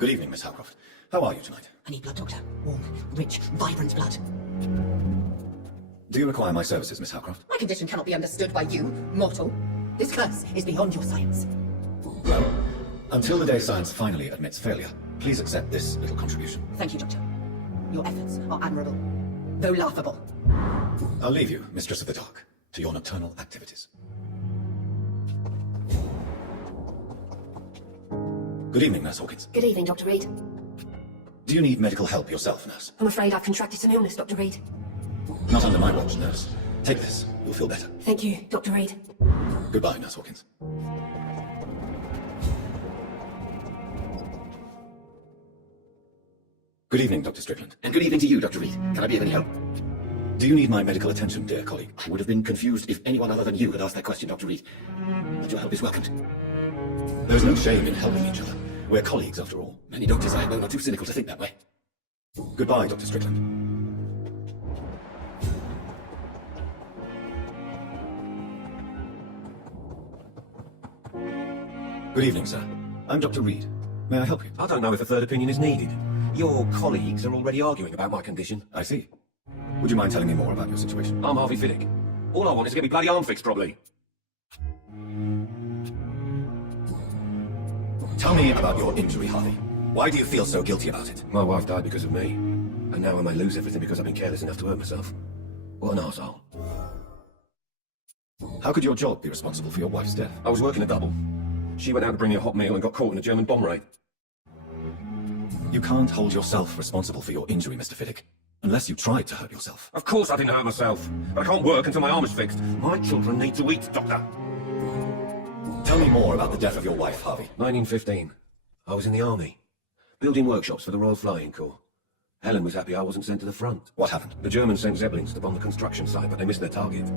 Good evening, Miss Howcroft. How are you tonight? I need blood, Doctor. Warm, rich, vibrant blood. Do you require my services, Miss Howcroft? My condition cannot be understood by you, mortal. This curse is beyond your science. Well, until the day science finally admits failure, please accept this little contribution. Thank you, Doctor. Your efforts are admirable, though laughable. I'll leave you, Mistress of the Dark, to your nocturnal activities. Good evening, Nurse Hawkins. Good evening, Dr. Reed. Do you need medical help yourself, Nurse? I'm afraid I've contracted some illness, Dr. Reed. Not under my watch, Nurse. Take this. You'll feel better. Thank you, Dr. Reed. Goodbye, Nurse Hawkins. Good evening, Dr. Strickland. And good evening to you, Dr. Reed. Can I be of any help? Do you need my medical attention, dear colleague? I would have been confused if anyone other than you had asked that question, Dr. Reed. But your help is welcomed. There's no shame in helping each other. We're colleagues, after all. Many doctors I have known are too cynical to think that way. Goodbye, Dr. Strickland. Good evening, sir. I'm Dr. Reed. May I help you? I don't know if a third opinion is needed. Your colleagues are already arguing about my condition. I see. Would you mind telling me more about your situation? I'm Harvey Fiddick. All I want is to get me bloody arm fixed properly. Tell me about your injury, Harvey. Why do you feel so guilty about it? My wife died because of me. And now I may lose everything because I've been careless enough to hurt myself. What an arsehole. How could your job be responsible for your wife's death? I was working a double. She went out to bring me a hot meal and got caught in a German bomb raid. You can't hold yourself responsible for your injury, Mr. Fiddick, unless you tried to hurt yourself. Of course I didn't hurt myself. But I can't work until my arm is fixed. My children need to eat, Doctor. Tell me more about the death of your wife, Harvey. 1915. I was in the army, building workshops for the Royal Flying Corps. Helen was happy I wasn't sent to the front. What happened? The Germans sent Zeppelins to bomb the construction site, but they missed their target.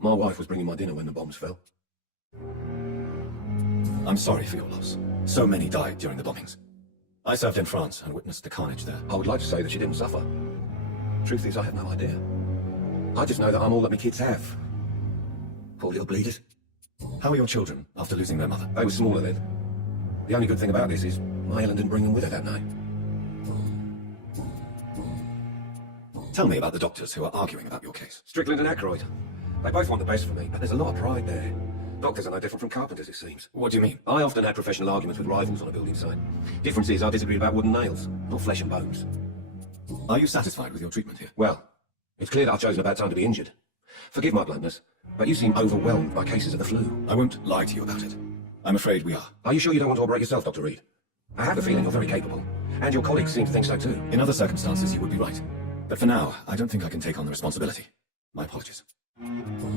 My wife was bringing my dinner when the bombs fell. I'm sorry for your loss. So many died during the bombings. I served in France and witnessed the carnage there. I would like to say that she didn't suffer. Truth is, I have no idea. I just know that I'm all that my kids have. Poor little bleeders. How are your children after losing their mother? They were smaller then. The only good thing about this is my Helen didn't bring them with her that night. Tell me about the doctors who are arguing about your case. Strickland and Ackroyd. They both want the best for me, but there's a lot of pride there. Doctors are no different from carpenters, it seems. What do you mean? I often had professional arguments with rivals on a building site. Difference is I disagreed about wooden nails, not flesh and bones. Are you satisfied with your treatment here? Well, it's clear that I've chosen a bad time to be injured. Forgive my bluntness, but you seem overwhelmed by cases of the flu. I won't lie to you about it. I'm afraid we are. Are you sure you don't want to operate yourself, Dr. Reed? I have the feeling you're very capable, and your colleagues seem to think so too. In other circumstances, you would be right. But for now, I don't think I can take on the responsibility. My apologies.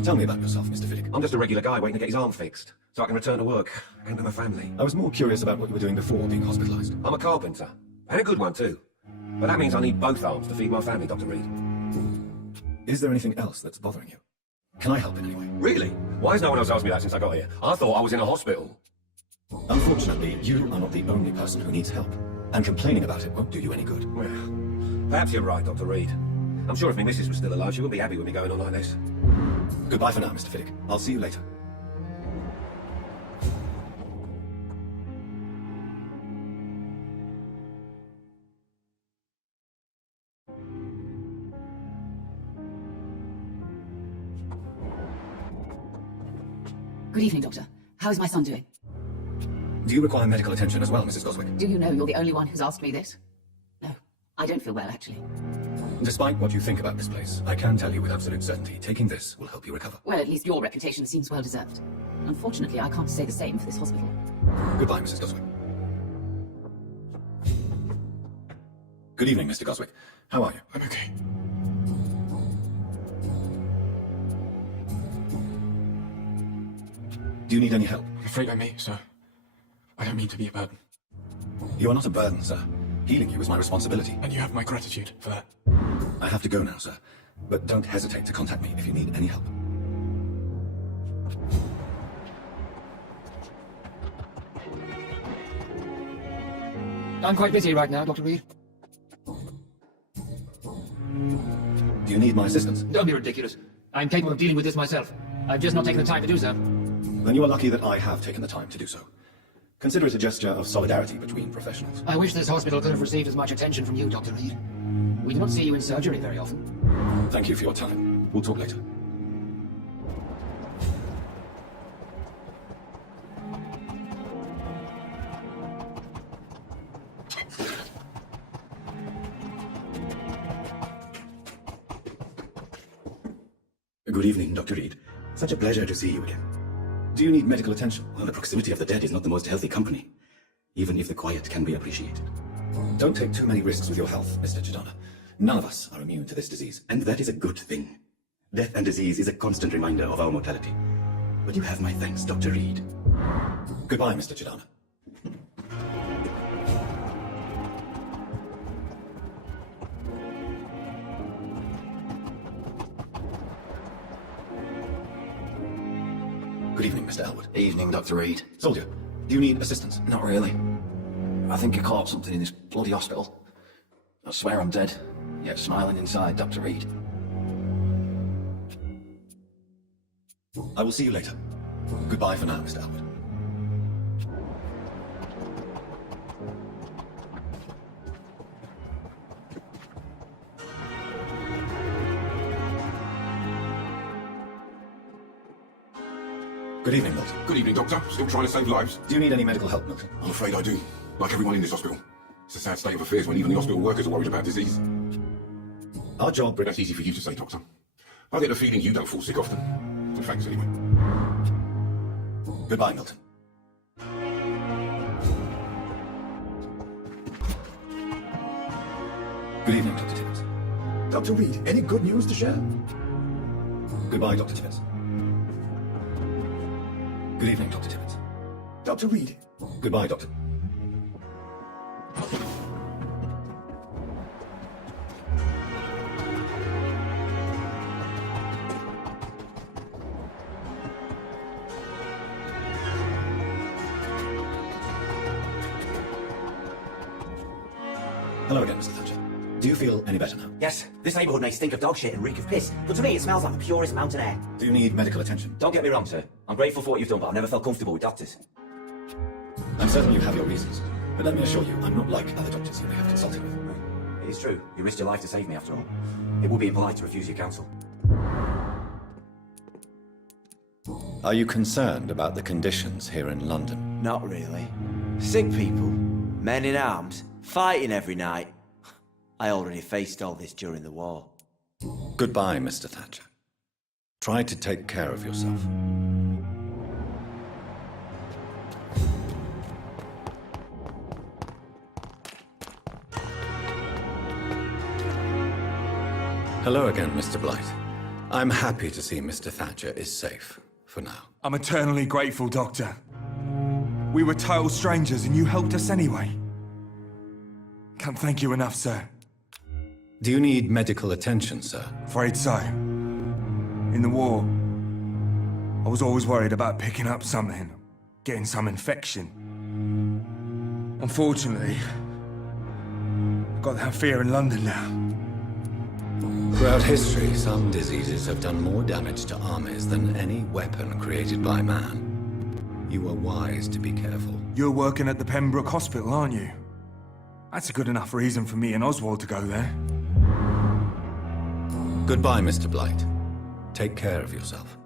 Tell me about yourself, Mr. Fiddick. I'm just a regular guy waiting to get his arm fixed, so I can return to work and to my family. I was more curious about what you were doing before being hospitalized. I'm a carpenter, and a good one too. But that means I need both arms to feed my family, Dr. Reed. Is there anything else that's bothering you? Can I help in any way? Really? Why has no one else asked me that since I got here? I thought I was in a hospital. Unfortunately, you are not the only person who needs help, and complaining about it won't do you any good. Well, perhaps you're right, Dr. Reed. I'm sure if my missus was still alive, she wouldn't be happy with me going on like this. Goodbye for now, Mr. Fiddick. I'll see you later. Good evening, Doctor. How is my son doing? Do you require medical attention as well, Mrs. Goswick? Do you know you're the only one who's asked me this? No, I don't feel well, actually. Despite what you think about this place, I can tell you with absolute certainty, taking this will help you recover. Well, at least your reputation seems well deserved. Unfortunately, I can't say the same for this hospital. Goodbye, Mrs. Goswick. Good evening, Mr. Goswick. How are you? I'm okay. Do you need any help? I'm afraid I may, sir. I don't mean to be a burden. You are not a burden, sir. Healing you is my responsibility. And you have my gratitude for that. I have to go now, sir. But don't hesitate to contact me if you need any help. I'm quite busy right now, Dr. Reed. Do you need my assistance? Don't be ridiculous. I'm capable of dealing with this myself. I've just not taken the time to do so. Then you are lucky that I have taken the time to do so. Consider it a gesture of solidarity between professionals. I wish this hospital could have received as much attention from you, Dr. Reed. We do not see you in surgery very often. Thank you for your time. We'll talk later. Good evening, Dr. Reed. Such a pleasure to see you again. Do you need medical attention? Well, the proximity of the dead is not the most healthy company, even if the quiet can be appreciated. Don't take too many risks with your health, Mr. Giordano. None of us are immune to this disease. And that is a good thing. Death and disease is a constant reminder of our mortality. But you have my thanks, Dr. Reed. Goodbye, Mr. Giordano. Good evening, Mr. Elwood. Evening, Dr. Reed. Soldier, do you need assistance? Not really. I think I caught something in this bloody hospital. I swear I'm dead, yet smiling inside, Dr. Reed. I will see you later. Goodbye for now, Mr. Elwood. Good evening, Milton. Good evening, Doctor. Still trying to save lives? Do you need any medical help, Milton? I'm afraid I do. Like everyone in this hospital. It's a sad state of affairs when even the hospital workers are worried about disease. Our job... That's easy for you to say, Doctor. I get the feeling you don't fall sick often. So thanks anyway. Goodbye, Milton. Good evening, Dr. Tibbets. Dr. Reed, any good news to share? Goodbye, Dr. Tibbets. Good evening, Dr. Tibbets. Dr. Reed. Goodbye, Doctor. Hello again, Mr. Thatcher. Do you feel any better now? Yes, this neighbourhood may stink of dog shit and reek of piss, but to me it smells like the purest mountain air. Do you need medical attention? Don't get me wrong, sir. I'm grateful for what you've done, but I've never felt comfortable with doctors. I'm certain you have your reasons, but let me assure you, I'm not like other doctors you may have consulted with. It is true. You risked your life to save me, after all. It would be impolite to refuse your counsel. Are you concerned about the conditions here in London? Not really. Sick people, men in arms, fighting every night. I already faced all this during the war. Goodbye, Mr. Thatcher. Try to take care of yourself. Hello again, Mr. Blight. I'm happy to see Mr. Thatcher is safe, for now. I'm eternally grateful, Doctor. We were total strangers and you helped us anyway. Can't thank you enough, sir. Do you need medical attention, sir? Afraid so. In the war, I was always worried about picking up something, getting some infection. Unfortunately, I've got that fear in London now. Throughout history, some diseases have done more damage to armies than any weapon created by man. You are wise to be careful. You're working at the Pembroke Hospital, aren't you? That's a good enough reason for me and Oswald to go there. Goodbye, Mr. Blight. Take care of yourself.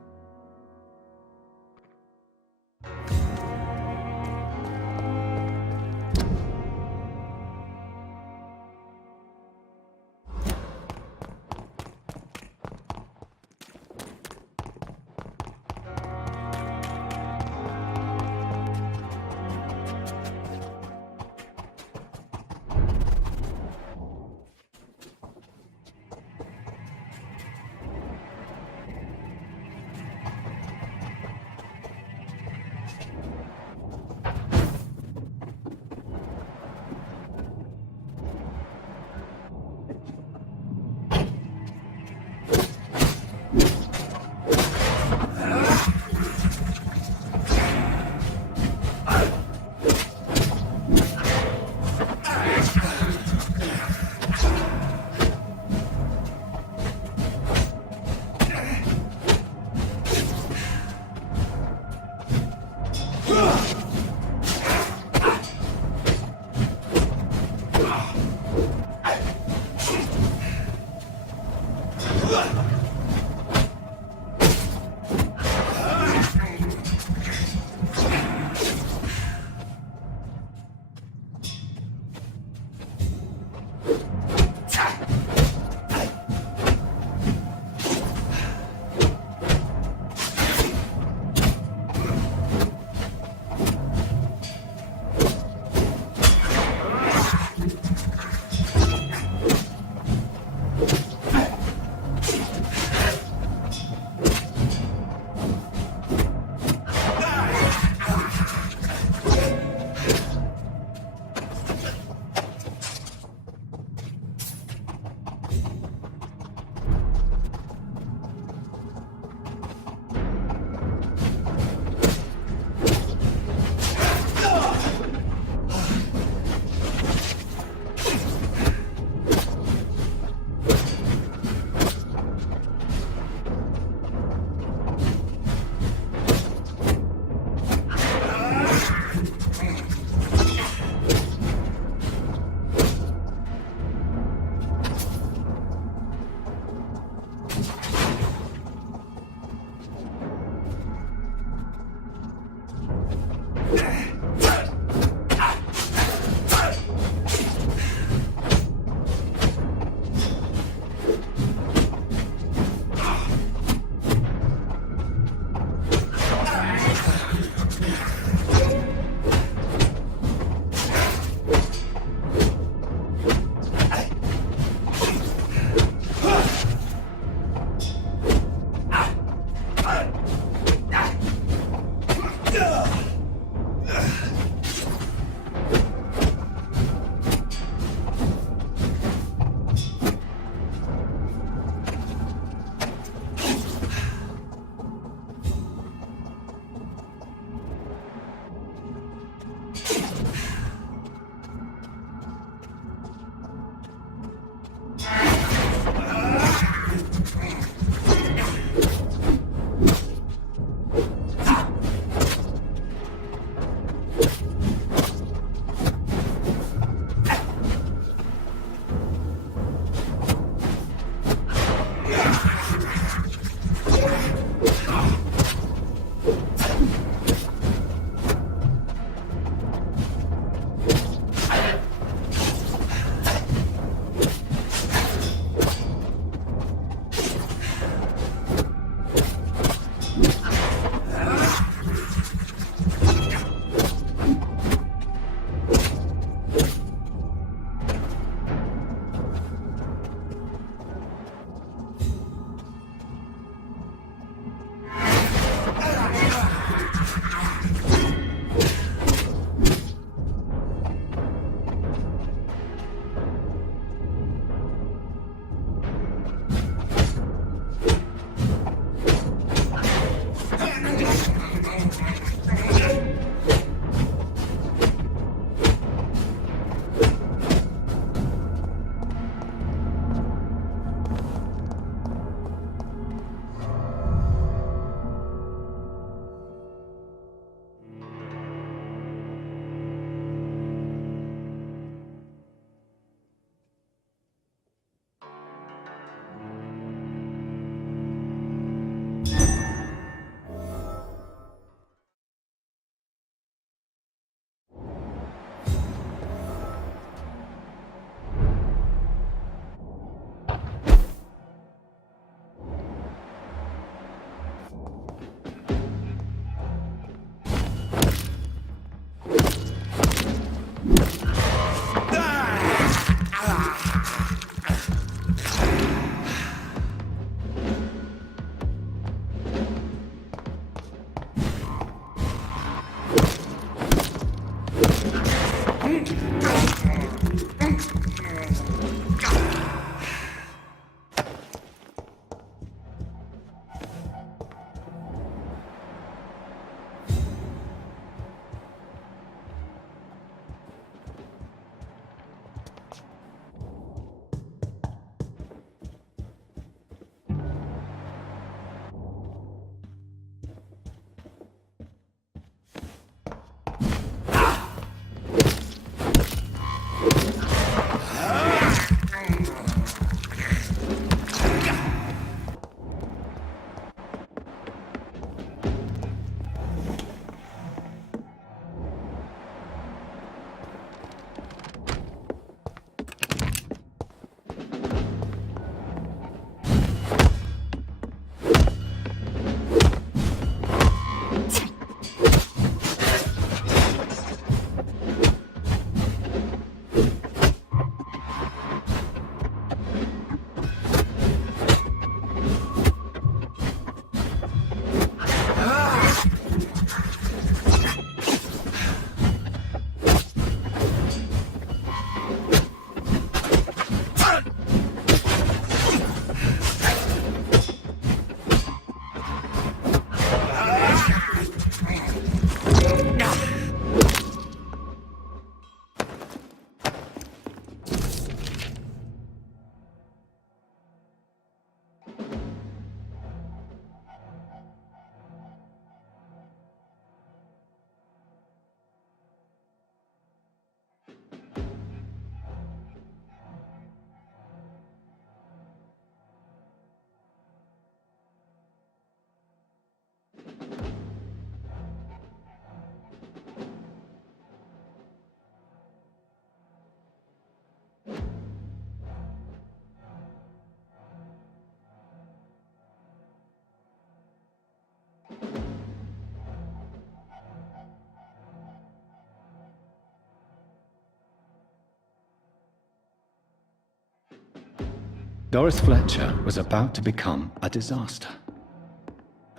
Doris Fletcher was about to become a disaster.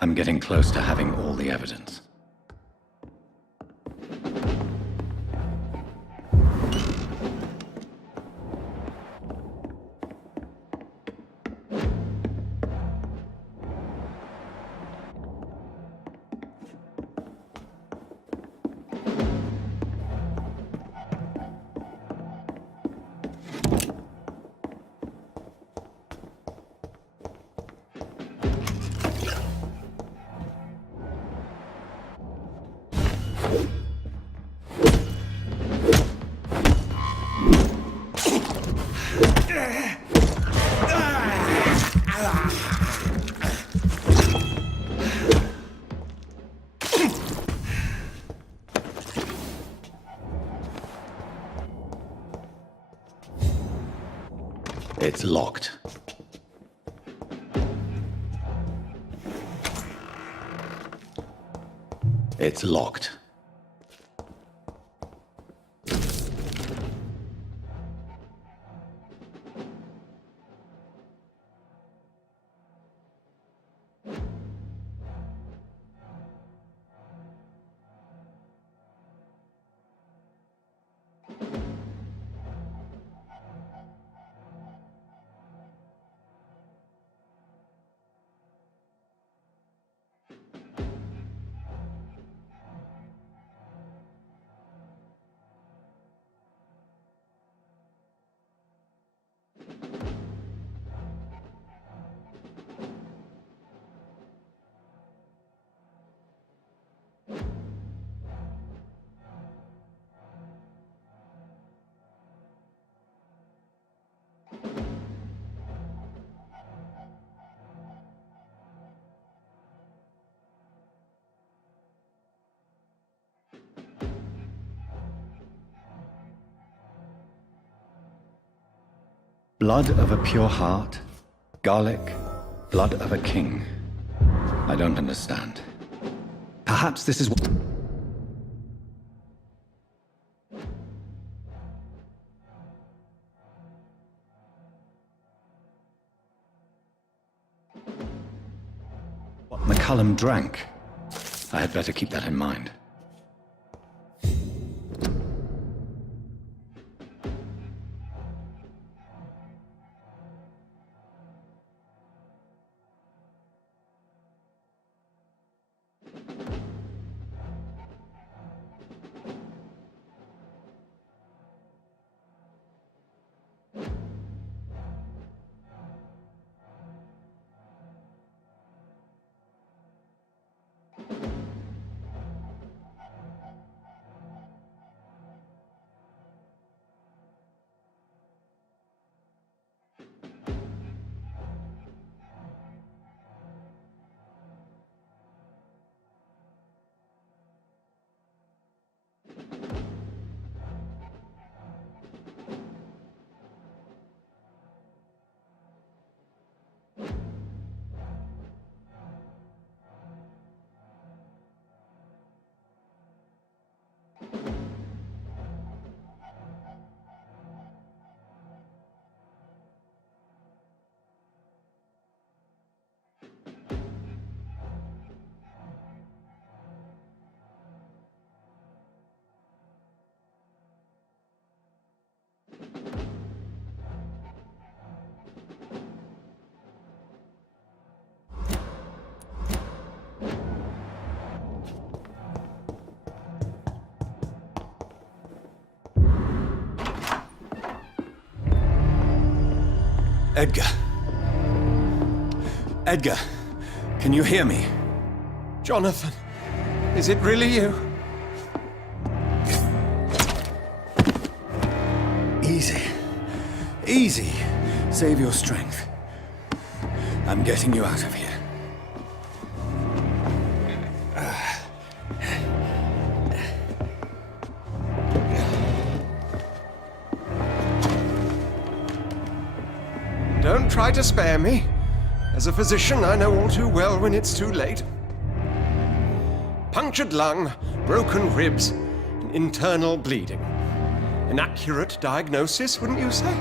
I'm getting close to having all the evidence. It's locked. It's locked. Blood of a pure heart, garlic, blood of a king. I don't understand. Perhaps this is what... what McCullum drank. I had better keep that in mind. Edgar. Edgar, can you hear me? Jonathan, is it really you? Easy. Easy. Save your strength. I'm getting you out of here. Don't try to spare me. As a physician, I know all too well when it's too late. Punctured lung, broken ribs, and internal bleeding. An accurate diagnosis, wouldn't you say?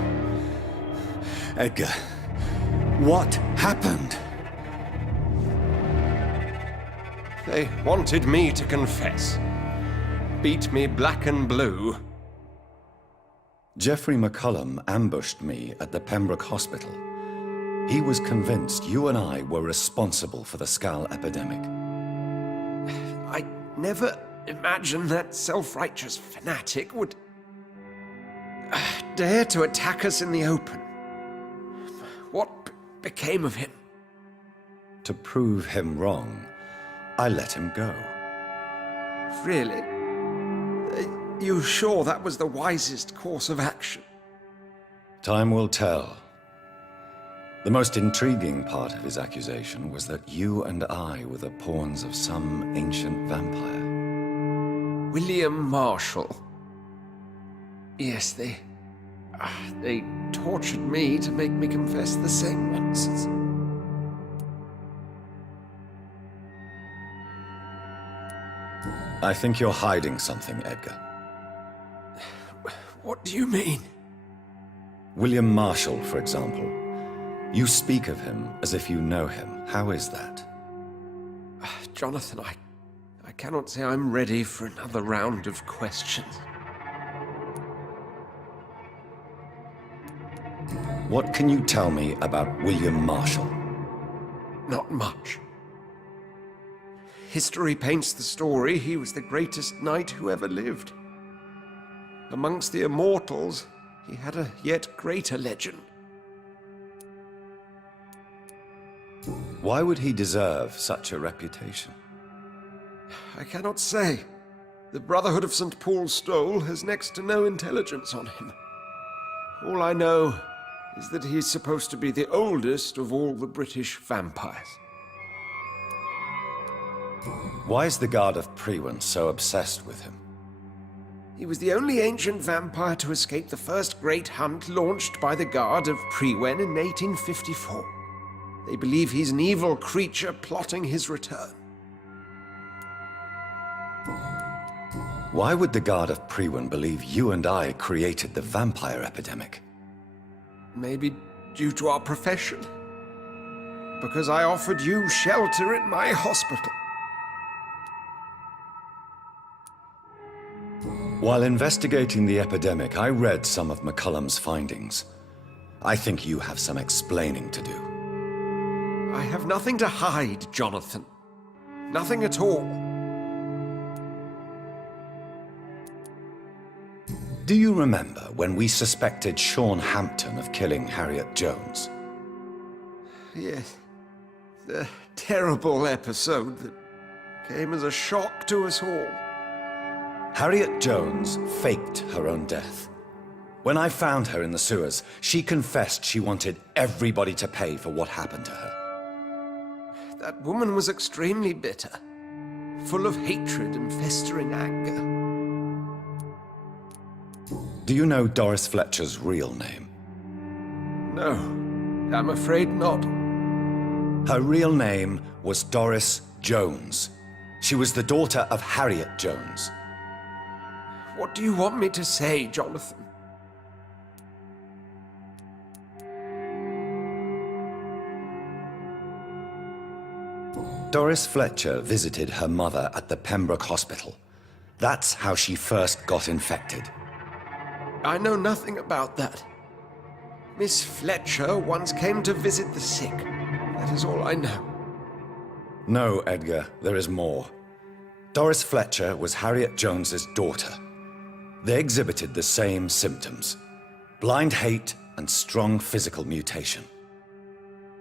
Edgar, What happened? They wanted me to confess. Beat me black and blue. Geoffrey McCullum ambushed me at the Pembroke Hospital. He was convinced you and I were responsible for the Skal epidemic. I never imagined that self-righteous fanatic would dare to attack us in the open. What became of him? To prove him wrong, I let him go. Really? Are you sure that was the wisest course of action? Time will tell. The most intriguing part of his accusation was that you and I were the pawns of some ancient vampire. William Marshall. Yes, they tortured me to make me confess the same nonsense. I think you're hiding something, Edgar. What do you mean? William Marshall, for example. You speak of him as if you know him. How is that? Jonathan, I cannot say I'm ready for another round of questions. What can you tell me about William Marshall? Not much. History paints the story he was the greatest knight who ever lived. Amongst the immortals, he had a yet greater legend. Why would he deserve such a reputation? I cannot say. The Brotherhood of St. Paul's Stole has next to no intelligence on him. All I know is that he's supposed to be the oldest of all the British vampires. Why is the Guard of Priwen so obsessed with him? He was the only ancient vampire to escape the first great hunt launched by the Guard of Priwen in 1854. They believe he's an evil creature plotting his return. Why would the Guard of Priwen believe you and I created the vampire epidemic? Maybe due to our profession. Because I offered you shelter in my hospital. While investigating the epidemic, I read some of McCullum's findings. I think you have some explaining to do. I have nothing to hide, Jonathan. Nothing at all. Do you remember when we suspected Sean Hampton of killing Harriet Jones? Yes. The terrible episode that came as a shock to us all. Harriet Jones faked her own death. When I found her in the sewers, she confessed she wanted everybody to pay for what happened to her. That woman was extremely bitter, full of hatred and festering anger. Do you know Doris Fletcher's real name? No, I'm afraid not. Her real name was Doris Jones. She was the daughter of Harriet Jones. What do you want me to say, Jonathan? Doris Fletcher visited her mother at the Pembroke Hospital. That's how she first got infected. I know nothing about that. Miss Fletcher once came to visit the sick. That is all I know. No, Edgar, there is more. Doris Fletcher was Harriet Jones's daughter. They exhibited the same symptoms: blind hate and strong physical mutation.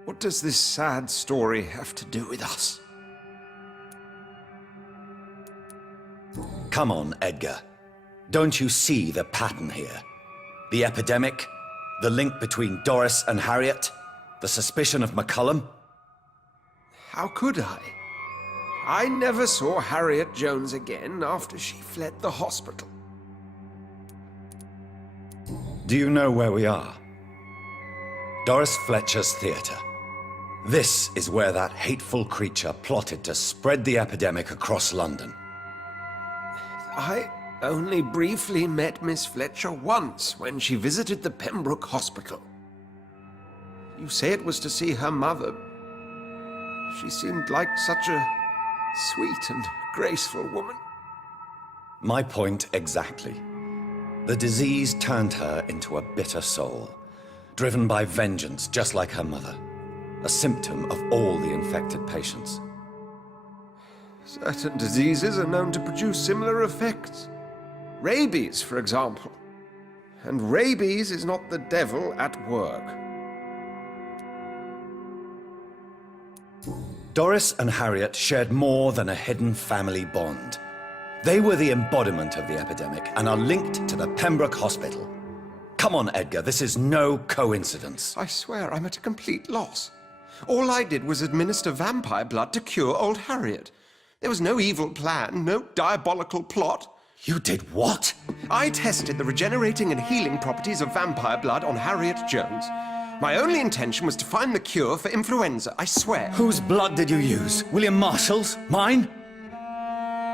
What does this sad story have to do with us? Come on, Edgar. Don't you see the pattern here? The epidemic, the link between Doris and Harriet, the suspicion of McCullum? How could I? I never saw Harriet Jones again after she fled the hospital. Do you know where we are? Doris Fletcher's theatre. This is where that hateful creature plotted to spread the epidemic across London. I only briefly met Miss Fletcher once when she visited the Pembroke Hospital. You say it was to see her mother. She seemed like such a sweet and graceful woman. My point exactly. The disease turned her into a bitter soul, driven by vengeance just like her mother. A symptom of all the infected patients. Certain diseases are known to produce similar effects. Rabies, for example. And rabies is not the devil at work. Doris and Harriet shared more than a hidden family bond. They were the embodiment of the epidemic and are linked to the Pembroke Hospital. Come on, Edgar, this is no coincidence. I swear I'm at a complete loss. All I did was administer vampire blood to cure old Harriet. There was no evil plan, no diabolical plot. You did what? I tested the regenerating and healing properties of vampire blood on Harriet Jones. My only intention was to find the cure for influenza, I swear. Whose blood did you use? William Marshall's? Mine?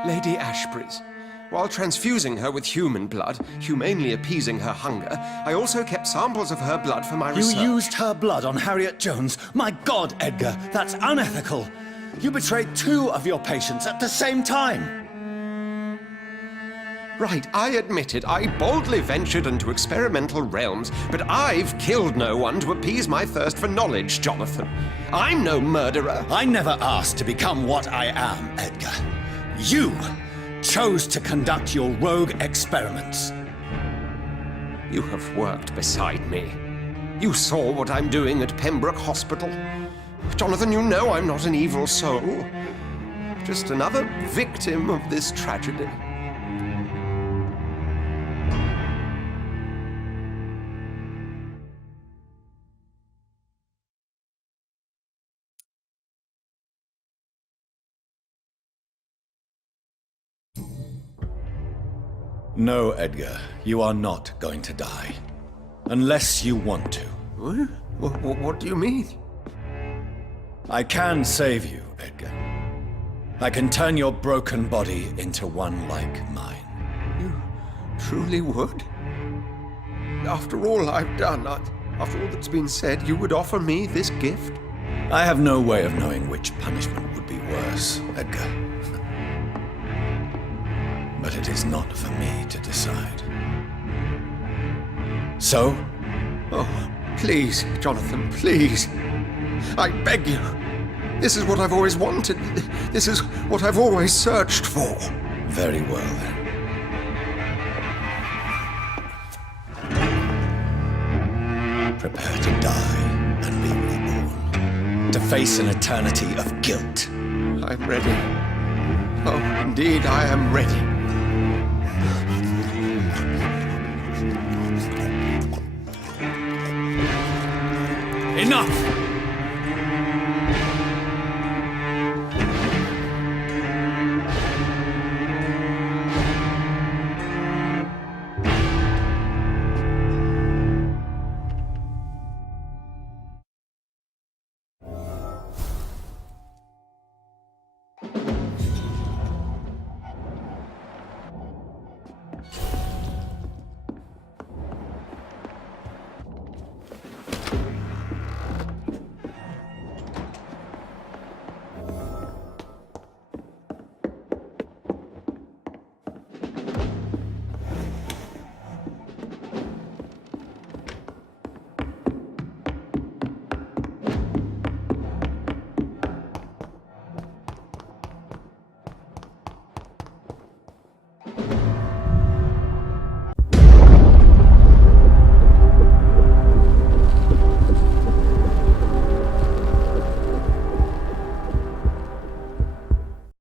Lady Ashbury's. While transfusing her with human blood, humanely appeasing her hunger, I also kept samples of her blood for my research. You used her blood on Harriet Jones? My God, Edgar, that's unethical. You betrayed 2 of your patients at the same time. Right, I admit it. I boldly ventured into experimental realms, but I've killed no one to appease my thirst for knowledge, Jonathan. I'm no murderer. I never asked to become what I am, Edgar. You chose to conduct your rogue experiments. You have worked beside me. You saw what I'm doing at Pembroke Hospital. Jonathan, you know I'm not an evil soul. Just another victim of this tragedy. No, Edgar, you are not going to die. Unless you want to. What do you mean? I can save you, Edgar. I can turn your broken body into one like mine. You truly would? After all I've done, after all that's been said, you would offer me this gift? I have no way of knowing which punishment would be worse, Edgar. But it is not for me to decide. So? Oh, please, Jonathan, please. I beg you. This is what I've always wanted. This is what I've always searched for. Very well, then. Prepare to die and be reborn. To face an eternity of guilt. I'm ready. Oh, indeed, I am ready. Enough!